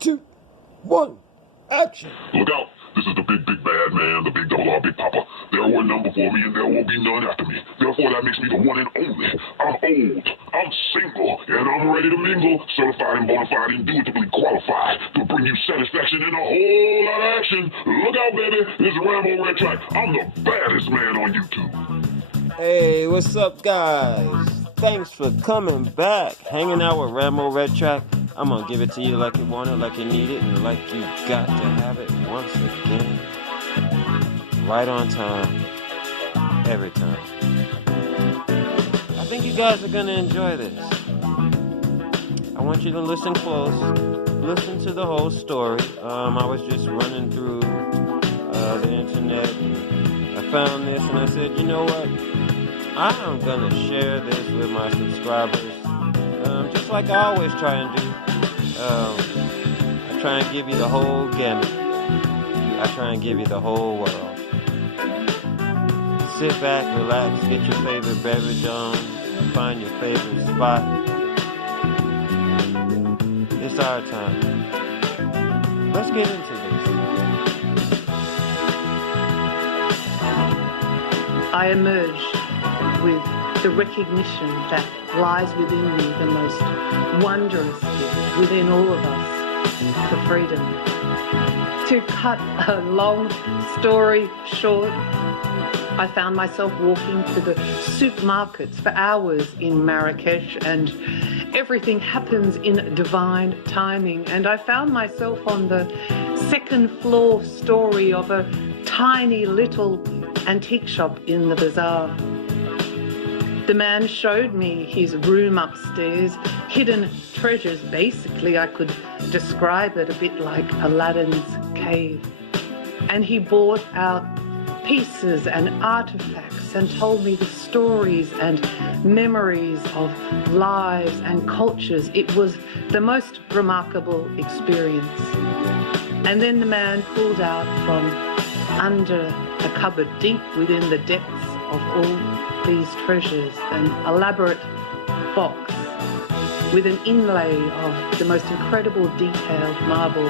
2, 1, action! Look out! This is the big bad man, the big double R, Big Papa. There were none before me and there won't be none after me. Therefore, that makes me the one and only. I'm old, I'm single, and I'm ready to mingle. Certified and bona fide, indubitably qualified to bring you satisfaction and a whole lot of action. Look out, baby. This is RAMO RETRAC. I'm the baddest man on YouTube. Hey, what's up, guys? Thanks for coming back. Hanging out with RAMO RETRAC. I'm gonna give it to you like you want it, like you need it, and like you got to have it once again. Right on time. Every time. I think you guys are gonna enjoy this. I want you to listen close. Listen to the whole story. I was just running through the internet. And I found this and I said, you know what? I'm gonna share this with my subscribers. Just like I always try and do. I try and give you the whole gamut. I try and give you the whole world. Sit back, relax, get your favorite beverage on, find your favorite spot. It's our time. Let's get into this. I emerged with the recognition that lies within me the most wondrous gift within all of us, for freedom. To cut a long story short, I found myself walking to the supermarkets for hours in Marrakesh, and everything happens in divine timing. And I found myself on the second floor story of a tiny little antique shop in the bazaar. The man showed me his room upstairs, hidden treasures. Basically, I could describe it a bit like Aladdin's cave. And he brought out pieces and artifacts and told me the stories and memories of lives and cultures. It was the most remarkable experience. And then the man pulled out from under a cupboard deep within the depths of all these treasures an elaborate box with an inlay of the most incredible detailed marble.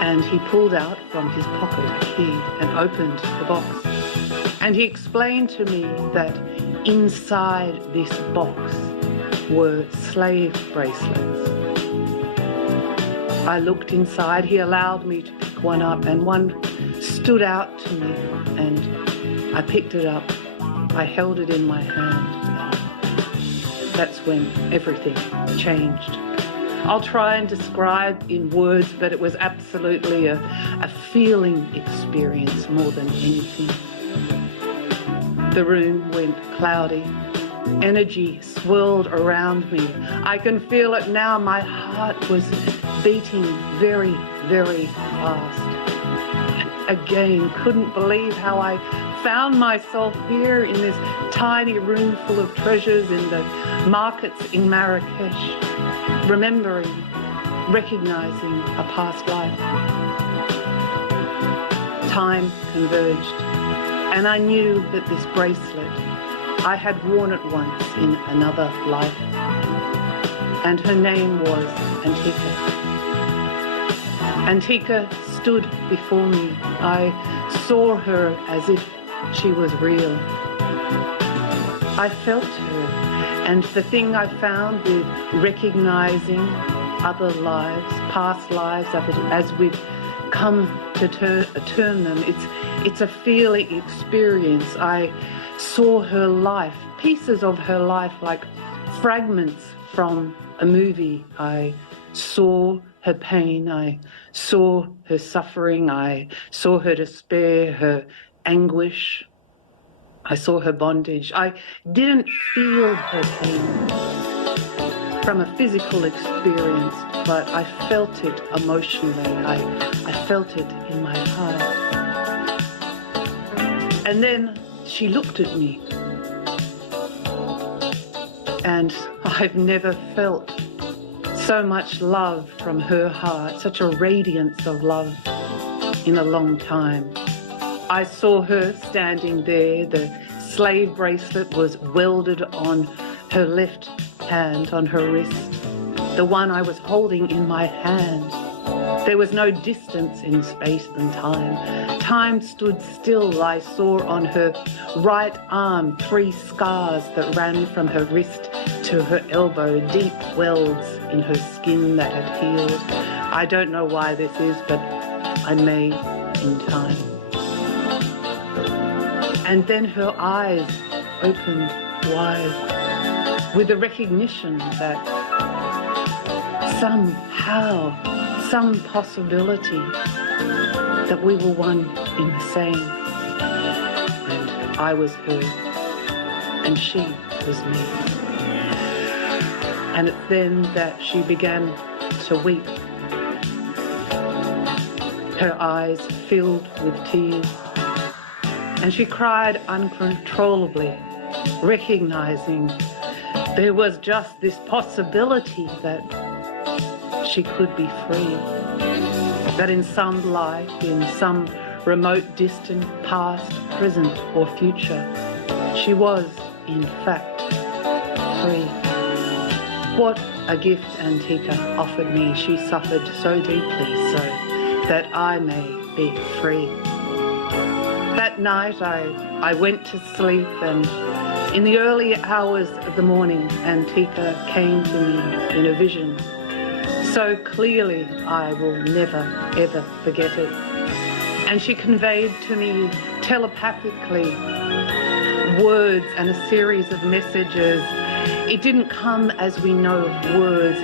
And he pulled out from his pocket a key and opened the box. And he explained to me that inside this box were slave bracelets. I looked inside. He allowed me to pick one up, and one stood out to me, and I picked it up. I held it in my hand. That's when everything changed. I'll try and describe in words, but it was absolutely a feeling experience more than anything. The room went cloudy. Energy swirled around me. I can feel it now. My heart was beating very, very fast. Again, couldn't believe how I found myself here in this tiny room full of treasures in the markets in Marrakesh, remembering, recognizing a past life. Time converged, and I knew that this bracelet, I had worn it once in another life, and her name was Antika. Antika stood before me. I saw her as if she was real. I felt her, and the thing I found with recognizing other lives, past lives, as we've come to term them, it's a feeling experience. I saw her life, pieces of her life, like fragments from a movie. I saw her pain, I saw her suffering, I saw her despair, her anguish. I saw her bondage. I didn't feel her pain from a physical experience, but I felt it emotionally. I felt it in my heart. And then she looked at me, and I've never felt so much love from her heart, such a radiance of love in a long time. I saw her standing there. The slave bracelet was welded on her left hand, on her wrist. the one I was holding in my hand. There was no distance in space and time. Time stood still. I saw on her right arm 3 scars that ran from her wrist to her elbow, deep welds in her skin that had healed. I don't know why this is, but I may in time. And then her eyes opened wide with the recognition that somehow, some possibility that we were one in the same. And I was her, and she was me. And it's then that she began to weep. Her eyes filled with tears, and she cried uncontrollably, recognizing there was just this possibility that she could be free, that in some life, in some remote, distant past, present, or future, she was, in fact, free. What a gift Antika offered me. She suffered so deeply so that I may be free. That night I went to sleep, and in the early hours of the morning, Antika came to me in a vision. So clearly I will never, ever forget it. And she conveyed to me telepathically words and a series of messages. It didn't come as we know of words.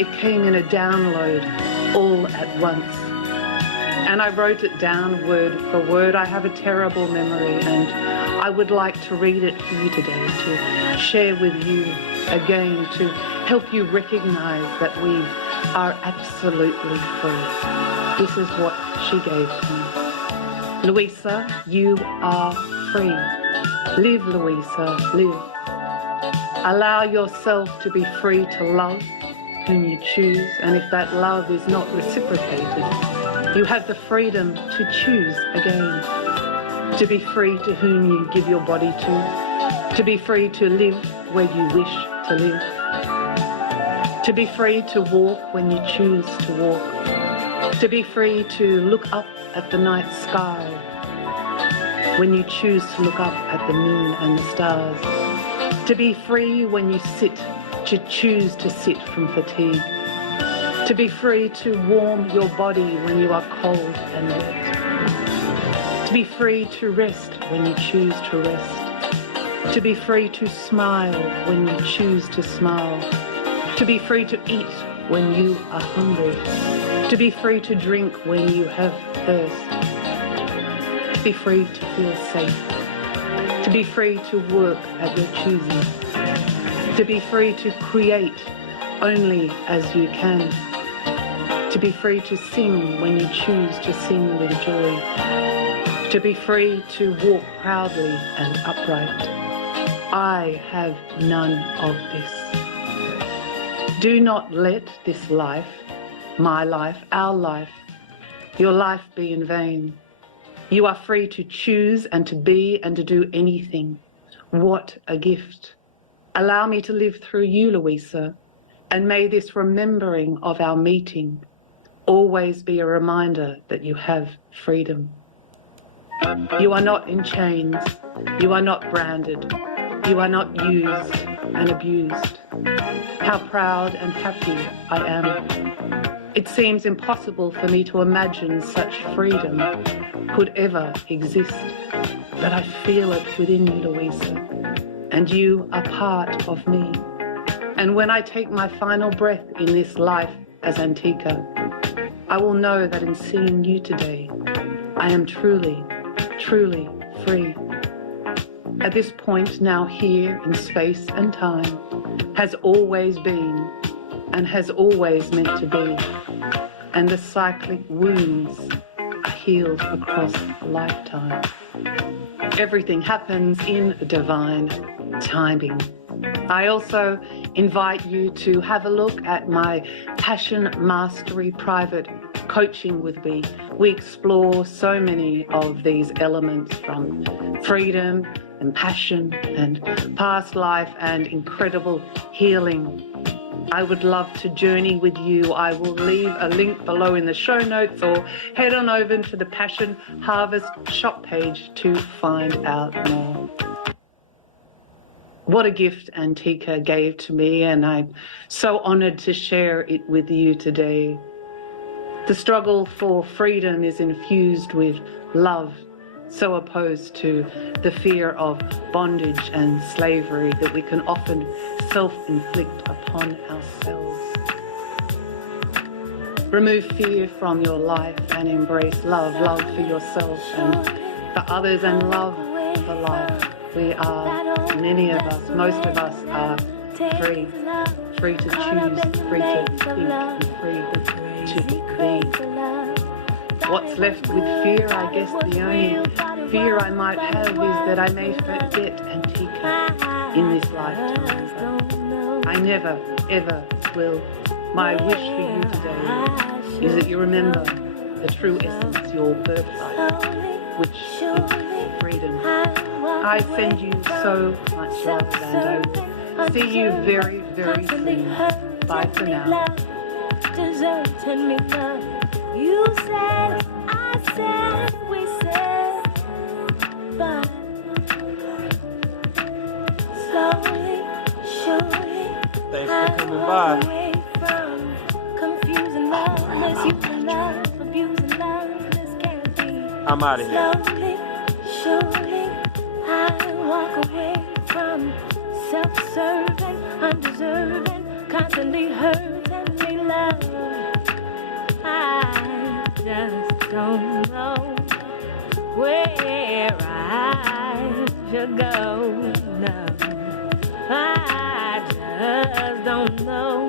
It came in a download all at once. And I wrote it down word for word. I have a terrible memory, and I would like to read it for you today, to share with you again, to help you recognize that we are absolutely free. This is what she gave to me. Louisa, you are free. Live, Louisa, live. Allow yourself to be free to love whom you choose, and if that love is not reciprocated, you have the freedom to choose again, to be free to whom you give your body to be free to live where you wish to live, to be free to walk when you choose to walk, to be free to look up at the night sky when you choose to look up at the moon and the stars, to be free when you sit, to choose to sit from fatigue, to be free to warm your body when you are cold and wet, to be free to rest when you choose to rest, to be free to smile when you choose to smile, to be free to eat when you are hungry, to be free to drink when you have thirst, to be free to feel safe, to be free to work at your choosing, to be free to create only as you can, to be free to sing when you choose to sing with joy, to be free to walk proudly and upright. I have none of this. Do not let this life, my life, our life, your life be in vain. You are free to choose and to be and to do anything. What a gift. Allow me to live through you, Louisa, and may this remembering of our meeting always be a reminder that you have freedom. You are not in chains. You are not branded. You are not used and abused. How proud and happy I am. It seems impossible for me to imagine such freedom could ever exist, but I feel it within you, Louisa, and you are part of me. And when I take my final breath in this life as Antika, I will know that in seeing you today, I am truly, truly free. At this point now here in space and time, has always been and has always meant to be, and the cyclic wounds are healed across a lifetime. Everything happens in divine timing. I also invite you to have a look at my Passion Mastery private coaching with me. We explore so many of these elements, from freedom and passion and past life and incredible healing. I would love to journey with you. I will leave a link below in the show notes, or head on over to the Passion Harvest shop page to find out more. What a gift Antica gave to me, and I'm so honoured to share it with you today. The struggle for freedom is infused with love, so opposed to the fear of bondage and slavery that we can often self-inflict upon ourselves. Remove fear from your life and embrace love. Love for yourself and for others, and love for life. We are, many of us, most of us are free. Free to choose, free to think, and free to be. What's left with fear? I guess the only fear I might have is that I may forget Antica in this lifetime. I never, ever will. My wish for you today is that you remember the true essence, your birthright, which is freedom. I send you so much love, and I will see you very, very soon. Bye for now. Deserting me, love. You said, I said, we said, but slowly, surely, Thanks for coming by. away from confusing love, misusing love, abusing love. This can't be. I'm out of here. Slowly, surely, I walk away from self-serving, undeserving, constantly hurting me, love. I just don't know where I should go. No, I just don't know,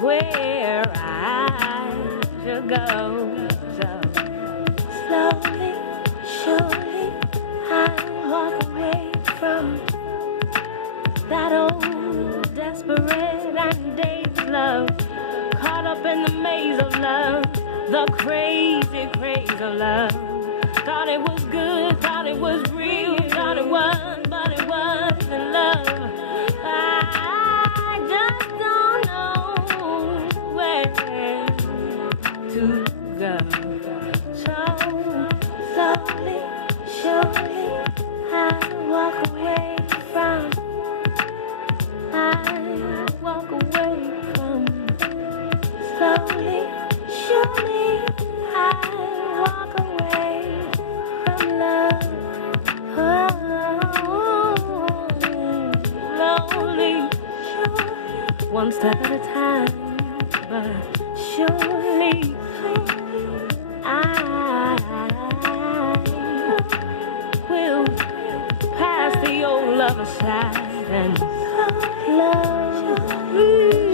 where I should go. So slowly, surely, I walk away from that old desperate and dazed love. Caught up in the maze of love, the crazy craze of love. Thought it was good, thought it was real, thought it was, but it wasn't love. I just don't know where to go. So slowly, surely, I walk away from. I walk away from. Slowly, surely, I walk away from love. Slowly, surely, one step at a time, but surely, I will pass the old love aside and love.